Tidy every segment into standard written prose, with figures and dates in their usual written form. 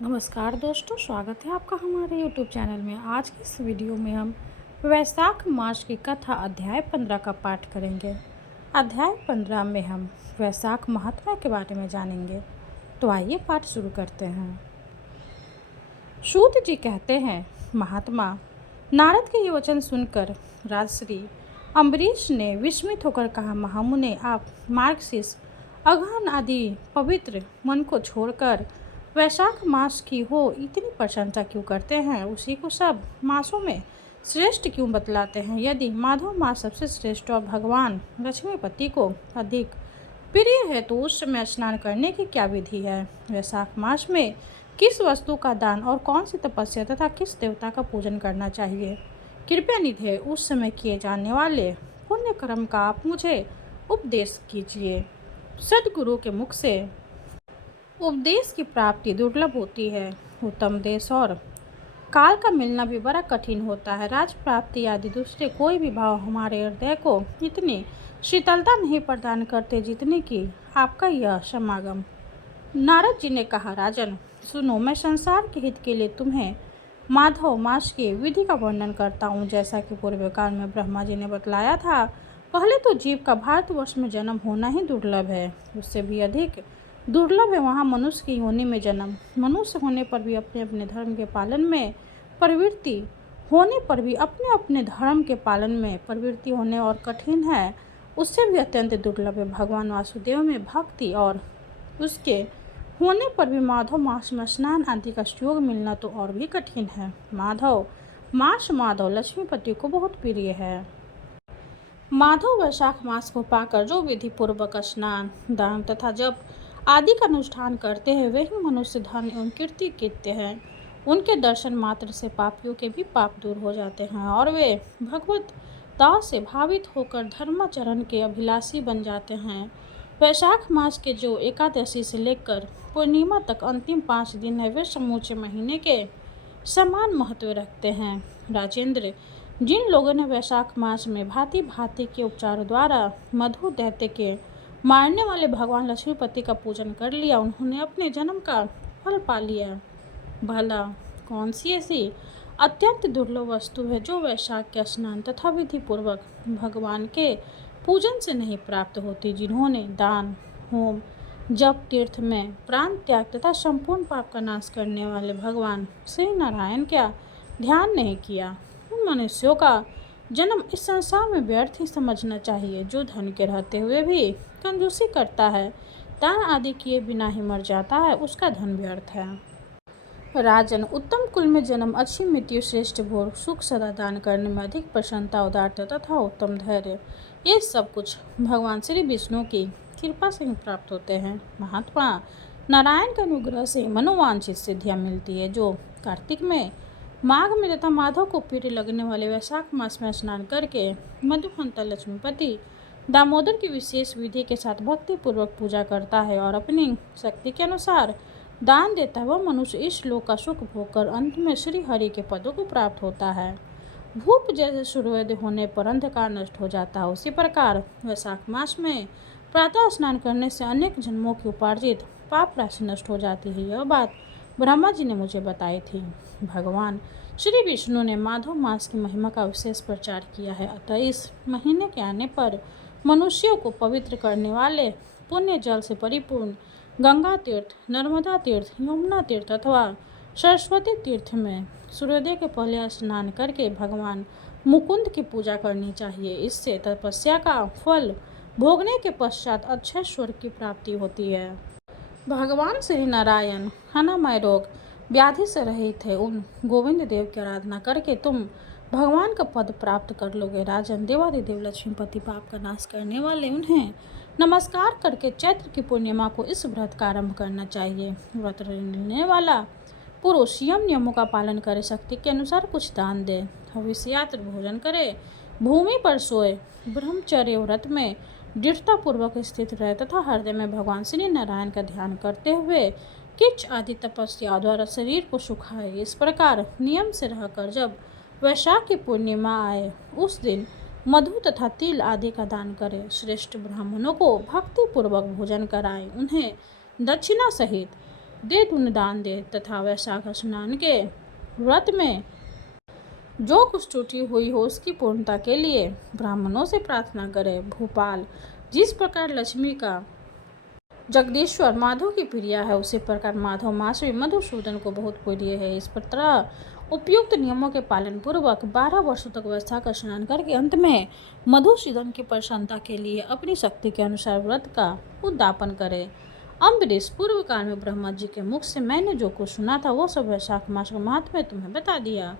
नमस्कार दोस्तों, स्वागत है आपका हमारे YouTube चैनल में। आज की इस वीडियो में हम वैशाख मास की कथा अध्याय 15 का पाठ करेंगे। अध्याय 15 में हम वैशाख महात्मा के बारे में जानेंगे। तो आइए पाठ शुरू करते हैं। सूत जी कहते हैं, महात्मा, नारद के ये वचन सुनकर राजश्री अम्बरीश ने विस्मित होकर कहा, महामुने, आप मार्गशीर्ष, अगहन आदि पवित्र मन को छोड़कर वैशाख मास की हो इतनी प्रशंसा क्यों करते हैं? उसी को सब मासों में श्रेष्ठ क्यों बतलाते हैं? यदि माधव मास सबसे श्रेष्ठ और भगवान लक्ष्मीपति को अधिक प्रिय है तो उस समय स्नान करने की क्या विधि है? वैशाख मास में किस वस्तु का दान और कौन सी तपस्या तथा किस देवता का पूजन करना चाहिए? कृपया निधे उस समय किए जाने वाले पुण्य कर्म का आप मुझे उपदेश कीजिए। सदगुरु के मुख से उपदेश की प्राप्ति दुर्लभ होती है। उत्तम देश और काल का मिलना भी बड़ा कठिन होता है। राज प्राप्ति आदि दूसरे कोई भी भाव हमारे हृदय को इतनी शीतलता नहीं प्रदान करते जितनी कि आपका यह समागम। नारद जी ने कहा, राजन सुनो, मैं संसार के हित के लिए तुम्हें माधव मास की विधि का वर्णन करता हूँ। जैसा कि पूर्व काल में ब्रह्मा जी ने बतलाया था, पहले तो जीव का भारतवर्ष में जन्म होना ही दुर्लभ है। उससे भी अधिक दुर्लभ है वहाँ मनुष्य की योनि में जन्म। मनुष्य होने पर भी अपने अपने धर्म के पालन में प्रवृत्ति होने पर भी अपने अपने धर्म के पालन में प्रवृत्ति होने और कठिन है, उससे भी अत्यंत दुर्लभ है। भगवान वासुदेव में भक्ति और उसके होने पर भी माधव मास में स्नान आदि का योग मिलना तो और भी कठिन है। माधव लक्ष्मीपति को बहुत प्रिय है। माधव वैशाख मास को पाकर जो विधि पूर्वक स्नान, दान तथा जप आदि का अनुष्ठान करते हैं वे ही मनुष्य धन एवं कीर्ति कीर्ति हैं। उनके दर्शन मात्र से पापियों के भी पाप दूर हो जाते हैं और वे भगवत दास से भावित होकर धर्माचरण के अभिलाषी बन जाते हैं। वैशाख मास के जो एकादशी से लेकर पूर्णिमा तक अंतिम 5 दिन है वे समूचे महीने के समान महत्व रखते हैं। राजेंद्र, जिन लोगों ने वैशाख मास में भांति भांति के उपचारों द्वारा मधु दैत्य के मारने वाले भगवान लक्ष्मीपति का पूजन कर लिया, उन्होंने अपने जन्म का फल पा लिया। भला कौन सी ऐसी अत्यंत दुर्लभ वस्तु है जो वैशाख के स्नान तथा विधि पूर्वक भगवान के पूजन से नहीं प्राप्त होती? जिन्होंने दान, होम, जप, तीर्थ में प्राण त्याग तथा संपूर्ण पाप का नाश करने वाले भगवान श्री नारायण का ध्यान नहीं किया, उन मनुष्यों का जन्म इस संसार में व्यर्थ ही समझना चाहिए। जो धन के रहते हुए भी कंजूसी करता है, दान आदि किए बिना ही मर जाता है, उसका धन व्यर्थ है। राजन, उत्तम कुल में जन्म, अच्छी मृत्यु, श्रेष्ठ भोग, सुख सदा दान करने में अधिक प्रसन्नता, उदारता तथा उत्तम धैर्य, ये सब कुछ भगवान श्री विष्णु की कृपा से ही प्राप्त होते हैं। महात्मा, नारायण के अनुग्रह से मनोवांछित सिद्धियाँ मिलती है। जो कार्तिक में, माघ में तथा माधव को प्रिय लगने वाले वैशाख मास में स्नान करके मधुहंता लक्ष्मीपति दामोदर की विशेष विधि के साथ भक्ति पूर्वक पूजा करता है और अपनी शक्ति के अनुसार दान देता है, वह मनुष्य इस लोक का सुख भोग कर अंत में श्री हरि के पदों को प्राप्त होता है। भूप जैसे सूर्योदय होने पर अंधकार नष्ट हो जाता है, उसी प्रकार वैशाख मास में प्रातः स्नान करने से अनेक जन्मों की उपार्जित पाप राशि नष्ट हो जाती है। यह बात ब्रह्मा जी ने मुझे बताई थी। भगवान श्री विष्णु ने माधव मास की महिमा का विशेष प्रचार किया है, अतः इस महीने के आने पर मनुष्यों को पवित्र करने वाले पुण्य जल से परिपूर्ण गंगा तीर्थ, नर्मदा तीर्थ, यमुना तीर्थ अथवा सरस्वती तीर्थ में सूर्योदय के पहले स्नान करके भगवान मुकुंद की पूजा करनी चाहिए। इससे तपस्या का फल भोगने के पश्चात अक्षय स्वर्ग की प्राप्ति होती है। भगवान श्री नारायण अनामय रोग व्याधि से रहित थे, उन गोविंद देव की आराधना करके तुम भगवान का पद प्राप्त कर लोगे। राजन, देवादिदेव लक्ष्मीपति पाप का नाश करने वाले, उन्हें नमस्कार करके चैत्र की पूर्णिमा को इस व्रत का आरंभ करना चाहिए। व्रत लेने वाला पुरुष यम नियमों का पालन करे, शक्ति के अनुसार कुछ दान दे, हविष्यात्र भोजन करे, भूमि पर सोए, ब्रह्मचर्य व्रत में दृढ़तापूर्वक स्थित रहे तथा हृदय में भगवान श्री नारायण का ध्यान करते हुए किच आदि तपस्या द्वारा शरीर को सुखाए। इस प्रकार नियम से रहकर जब वैशाख की पूर्णिमा आए उस दिन मधु तथा तिल आदि का दान करें। श्रेष्ठ ब्राह्मणों को भक्ति पूर्वक भोजन कराएं, उन्हें दक्षिणा सहित दे धुन दान दे तथा वैशाख स्नान के व्रत में जो कुछ त्रुटि हुई हो उसकी पूर्णता के लिए ब्राह्मणों से प्रार्थना करे। भोपाल, जिस प्रकार लक्ष्मी का जगदीश्वर माधव की प्रिया है, उसी प्रकार माधव मास भी मधुसूदन को बहुत प्रिय है। इस तरह उपयुक्त नियमों के पालन पूर्वक 12 वर्षों तक वैशाख का स्नान करके अंत में मधुसूदन की प्रसन्नता के लिए अपनी शक्ति के अनुसार व्रत का उद्यापन करे। अम्बरीश, पूर्व काल में ब्रह्मा जी के मुख से मैंने जो कुछ सुना था वो सब वैशाख मास का महात्म्य तुम्हें बता दिया।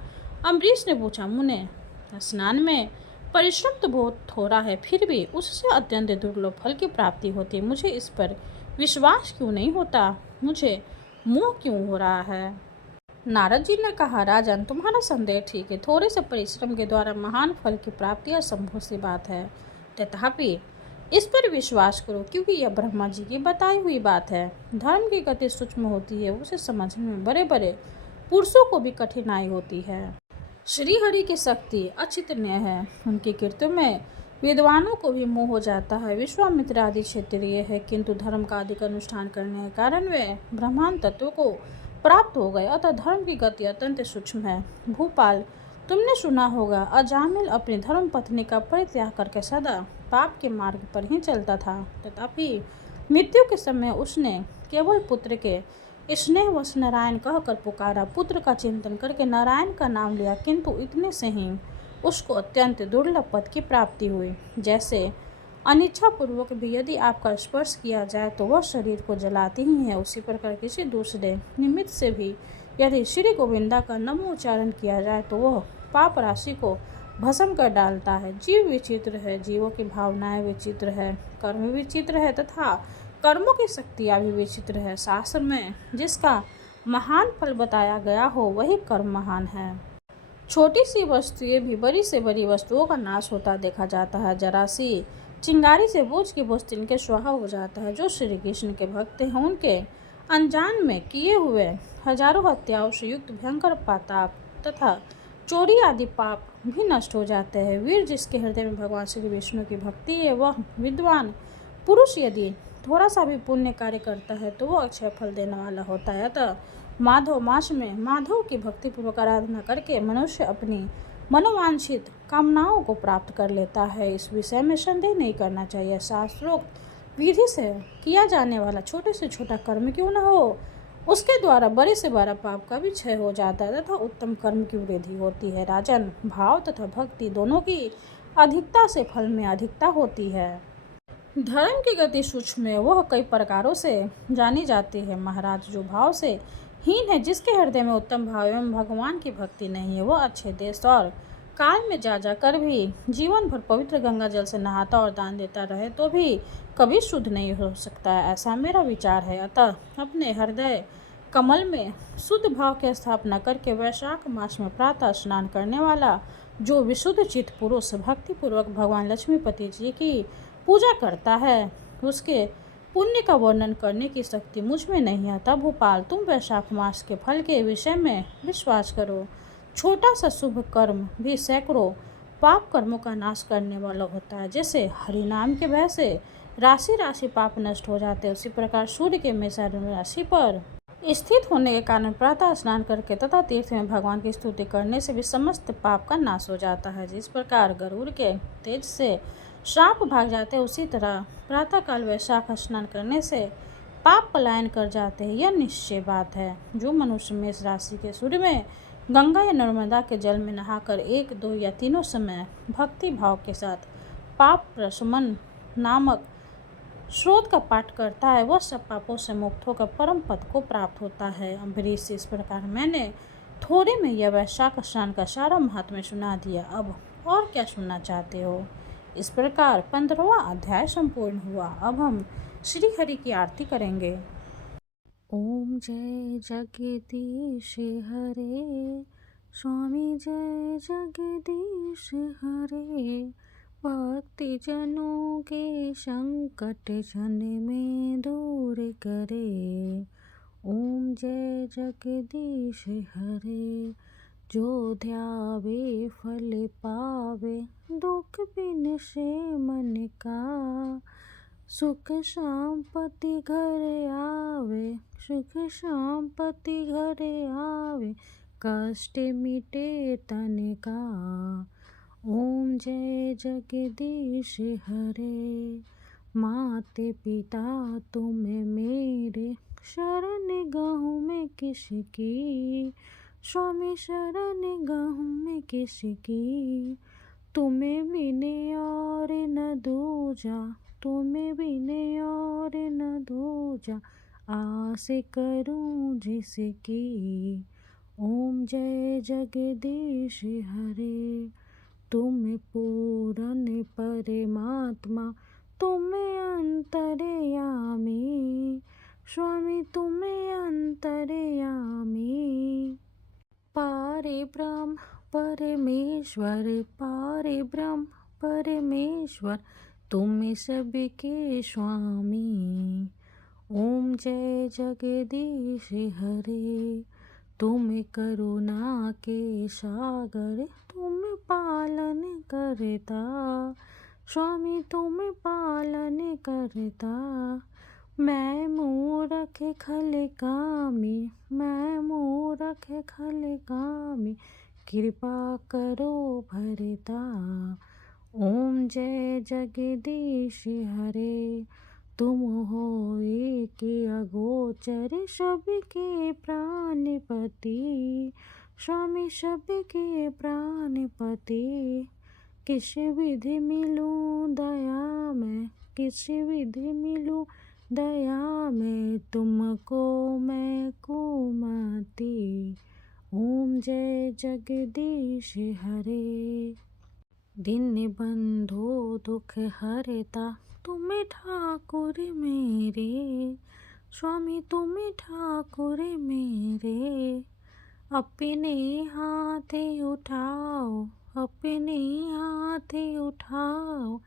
अम्बरीश ने पूछा, मुने, स्नान में परिश्रम तो बहुत थोड़ा है, फिर भी उससे अत्यंत दुर्लभ फल की प्राप्ति होती है। मुझे इस पर विश्वास क्यों नहीं होता? मुझे मोह क्यों हो रहा है? नारद जी ने कहा, राजन, तुम्हारा संदेह ठीक है। थोड़े से परिश्रम के द्वारा महान फल की प्राप्ति असंभव सी बात है। तथापि इस पर विश्वास करो, क्योंकि यह ब्रह्मा जी की बताई हुई बात है। धर्म की गति सूक्ष्म होती है, उसे समझने में बड़े बड़े पुरुषों को भी कठिनाई होती है। श्री हरि की शक्ति अचिंतनीय है, उनकी कृत्यों में विद्वानों को भी मोह हो जाता है। विश्वामित्र आदि क्षत्रिय है, किंतु धर्म का अधिक अनुष्ठान करने के कारण वे ब्रह्मांड तत्व को प्राप्त हो गए, अतः धर्म की गति अत्यंत सूक्ष्म है। भूपाल, तुमने सुना होगा, अजामिल अपनी धर्म पत्नी का परित्याग करके सदा पाप के मार्ग पर ही चलता था। तथापि मृत्यु के समय उसने केवल पुत्र के स्नेहवश नारायण कहकर पुकारा। पुत्र का चिंतन करके नारायण का नाम लिया, किंतु इतने से ही उसको अत्यंत दुर्लभ पद की प्राप्ति हुई। जैसे अनिच्छा पूर्वक भी यदि आपका स्पर्श किया जाए तो वह शरीर को जलाती ही है, उसी प्रकार किसी दूसरे निमित्त से भी यदि श्री गोविंदा का नमो उच्चारण किया जाए तो वह पाप राशि को भस्म कर डालता है। जीव विचित्र है, जीवों की भावनाएं विचित्र है, कर्म विचित्र है तथा कर्मों की शक्तियाँ भी विचित्र है। शास्त्र में जिसका महान फल बताया गया हो वही कर्म महान है। छोटी सी वस्तुएं भी बड़ी से बड़ी वस्तुओं का नाश होता देखा जाता है। जरा सी चिंगारी से बोझ की बोझ तिनके स्वाहा हो जाता है। जो श्री कृष्ण के भक्त हैं उनके अनजान में किए हुए हजारों हत्याओं से युक्त भयंकर पाप तथा चोरी आदि पाप भी नष्ट हो जाते हैं। वीर, जिसके हृदय में भगवान श्री विष्णु की भक्ति है, वह विद्वान पुरुष यदि थोड़ा सा भी पुण्य कार्य करता है तो वह अक्षय फल देने वाला होता है। अतः माधव मास में माधव की भक्तिपूर्वक आराधना करके मनुष्य अपनी मनोवांछित कामनाओं को प्राप्त कर लेता है। इस विषय में संदेह नहीं करना चाहिए। शास्त्रोक्त विधि से किया जाने वाला छोटे से छोटा कर्म क्यों न हो, उसके द्वारा बड़े से बड़ा पाप का भी क्षय हो जाता है तथा उत्तम कर्म की वृद्धि होती है। राजन, भाव तथा भक्ति दोनों की अधिकता से फल में अधिकता होती है। धर्म की गति सूक्ष्म है, वह कई प्रकारों से जानी जाती है। महाराज, जो भाव से हीन है, जिसके हृदय में उत्तम भाव एवं भगवान की भक्ति नहीं है, वह अच्छे देश और काल में जा कर भी जीवन भर पवित्र गंगा जल से नहाता और दान देता रहे तो भी कभी शुद्ध नहीं हो सकता है, ऐसा मेरा विचार है। अतः अपने हृदय कमल में शुद्ध भाव की स्थापना करके वैशाख मास में प्रातः स्नान करने वाला जो विशुद्ध चित्त पुरुष भक्तिपूर्वक भगवान लक्ष्मीपति जी की पूजा करता है, उसके पुण्य का वर्णन करने की शक्ति मुझ में नहीं आता। भोपाल, तुम वैशाख मास के फल के विषय में विश्वास करो। छोटा सा शुभ कर्म भी सैकड़ों पाप कर्मों का नाश करने वाला होता है। जैसे हरि नाम के भय से राशि राशि पाप नष्ट हो जाते हैं, उसी प्रकार सूर्य के मेषा राशि पर स्थित होने के कारण प्रातः स्नान करके तथा तीर्थ में भगवान की स्तुति करने से भी समस्त पाप का नाश हो जाता है। जिस प्रकार गरुड़ के तेज से श्राप भाग जाते हैं, उसी तरह प्रातःकाल वैशाख स्नान करने से पाप पलायन कर जाते हैं। यह निश्चय बात है। जो मनुष्य मेष राशि के सूर्य में गंगा या नर्मदा के जल में नहाकर 1, 2 या तीनों समय भक्ति भाव के साथ पाप प्रशमन नामक स्रोत का पाठ करता है, वह सब पापों से मुक्त होकर परम पद को प्राप्त होता है। अम्बरीश, इस प्रकार मैंने थोड़े में यह वैशाख स्नान का सारा महात्म्य सुना दिया। अब और क्या सुनना चाहते हो? इस प्रकार 15वां अध्याय संपूर्ण हुआ। अब हम श्री हरि की आरती करेंगे। ओम जय जगदीश हरे, स्वामी जय जगदीश हरे, भक्ति जनों के संकट जन में दूर करे। ओम जय जगदीश हरे, जो ध्यावे फल पावे, दुख बिन से मन का, सुख संपत्ति घर आवे, सुख संपत्ति घरे आवे, कष्ट मिटे तन का। ओम जय जगदीश हरे। माते पिता तुम मेरे, शरण गहूँ मैं किसकी। स्वामी शरण गहूँ मैं किसकी। तुम्हें बिने और न दूजा, तुम्हें बिने और न दूजा, आस करूं जिसकी। ओम जय जगदीश हरे। तुम पूर्ण परमात्मा, तुम अंतर्यामी। स्वामी तुम अंतर्यामी। पारे ब्रह्म परमेश्वर, पारे ब्रह्म परमेश्वर, तुम सबके स्वामी। ओम जय जगदीश हरे। तुम करुणा के सागर, तुम पालन करता। स्वामी तुम पालन करता। मैं मूरख खल कामी, मैं मूरख खल कामी, कृपा करो भरता। ओम जय जगदीश हरे। तुम हो एक अगोचर, सबके प्राणपति। स्वामी सबके प्राणपति। किस विधि मिलूं दया में, किस विधि मिलूं दया में, तुमको मैं कुमति। ओम जय जगदीश हरे। दिन बंधु दुख हरता, तुम ठाकुर मेरे। स्वामी तुम ठाकुर मेरे। अपने हाथ उठाओ, अपने हाथ उठाओ,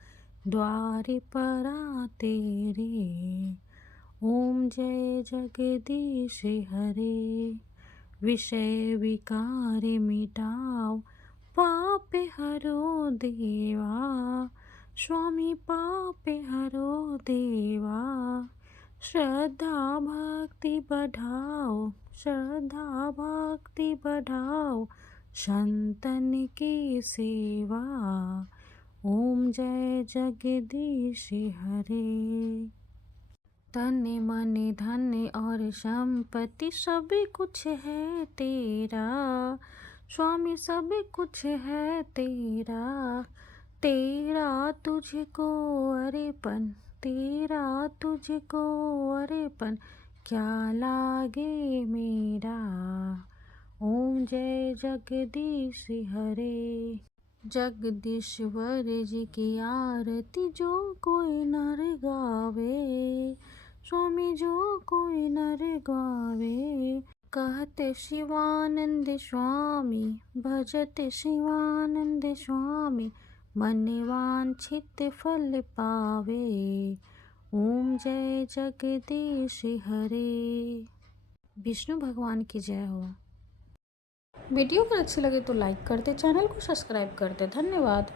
द्वार पर आ तेरे। ओम जय जगदीश हरे। विषय विकार मिटाओ, पाप हरो देवा। स्वामी पाप हरो देवा। श्रद्धा भक्ति बढ़ाओ, श्रद्धा भक्ति बढ़ाओ, संतन की सेवा। ओम जय जगदीश हरे। तन मन धन और संपत्ति सब कुछ है तेरा। स्वामी सब कुछ है तेरा। तेरा तुझको अर्पण, तेरा तुझको अर्पण, क्या लागे मेरा। ओम जय जगदीश हरे। जगदीश्वर जी की आरती जो कोई नर गावे। स्वामी जो कोई नर गावे। कहते शिवानंद स्वामी, भजते शिवानंद स्वामी, मन वांछित फल पावे। ओम जय जगदीश हरे। विष्णु भगवान की जय हो। वीडियो अगर अच्छी लगे तो लाइक कर दे, चैनल को सब्सक्राइब कर दे। धन्यवाद।